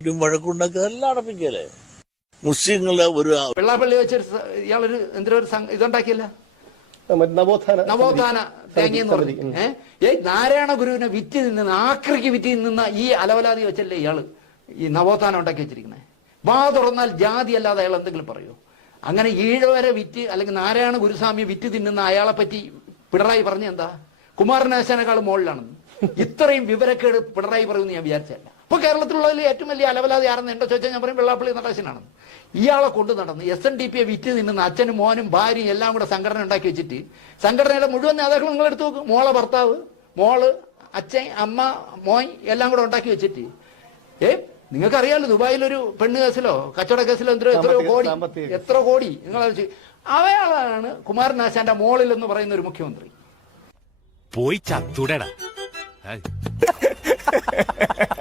ചുറ്റും വഴക്കുണ്ടാക്കുക എല്ലാം അടപ്പിക്കല്ലേ? മുസ്ലിങ്ങളെ ഒരു വെള്ളാപ്പള്ളി വെച്ചൊരു ഇയാളൊരു എന്തൊരു ഒരു ഇതുണ്ടാക്കിയല്ല? നവോത്ഥാന നവോത്ഥാന. തേങ്ങയെന്ന് പറഞ്ഞു ഏ? ഏയ് നാരായണ ഗുരുവിനെ വിറ്റ് നിന്ന് ആക്രിക്ക് വിറ്റി നിന്ന ഈ അലവലാതി വെച്ചല്ലേ ഇയാൾ ഈ നവോത്ഥാനം ഉണ്ടാക്കി വെച്ചിരിക്കുന്നത് വാ തുറന്നാൽ ജാതി അല്ലാതെ അയാൾ എന്തെങ്കിലും പറയൂ? അങ്ങനെ ഈഴവരെ വിറ്റ് അല്ലെങ്കിൽ നാരായണ ഗുരുസ്വാമി വിറ്റ് തിന്നുന്ന അയാളെ പറ്റി പിണറായി പറഞ്ഞ എന്താ? കുമാരനാശാനേക്കാൾ മുകളിലാണെന്ന്. ഇത്രയും വിവരക്കേട് പിണറായി പറയുമെന്ന് ഞാൻ വിചാരിച്ചല്ല അപ്പൊ കേരളത്തിലുള്ളതിൽ ഏറ്റവും വലിയ അലവലാതി ആരെന്ന് എന്തോ ചോദിച്ചാൽ ഞാൻ പറയും വെള്ളാപ്പള്ളി നടേശനാണെന്ന് ഇയാളെ കൊണ്ടു നടന്ന് എസ് എൻ ഡി പിയെ വിറ്റ് നിന്നുന്ന അച്ഛനും മോനും ഭാര്യയും എല്ലാം കൂടെ സംഘടന ഉണ്ടാക്കി വെച്ചിട്ട് സംഘടനയുടെ മുഴുവൻ നേതാക്കൾ നിങ്ങൾ എടുത്തു നോക്കും. മോളെ ഭർത്താവ് മോൾ അച്ഛൻ അമ്മ മോൻ എല്ലാം കൂടെ ഉണ്ടാക്കി വെച്ചിട്ട്. ഏ നിങ്ങൾക്കറിയാലോ ദുബായിലൊരു പെണ്ണ് കേസിലോ കച്ചവട കേസിലോ എന്തോ എത്ര കോടി എത്ര കോടി നിങ്ങൾ അവയാളാണ് കുമാരനാശാന്റെ മോളിൽ എന്ന് പറയുന്ന ഒരു മുഖ്യമന്ത്രി. പോയി ചത്തൂടേടാ.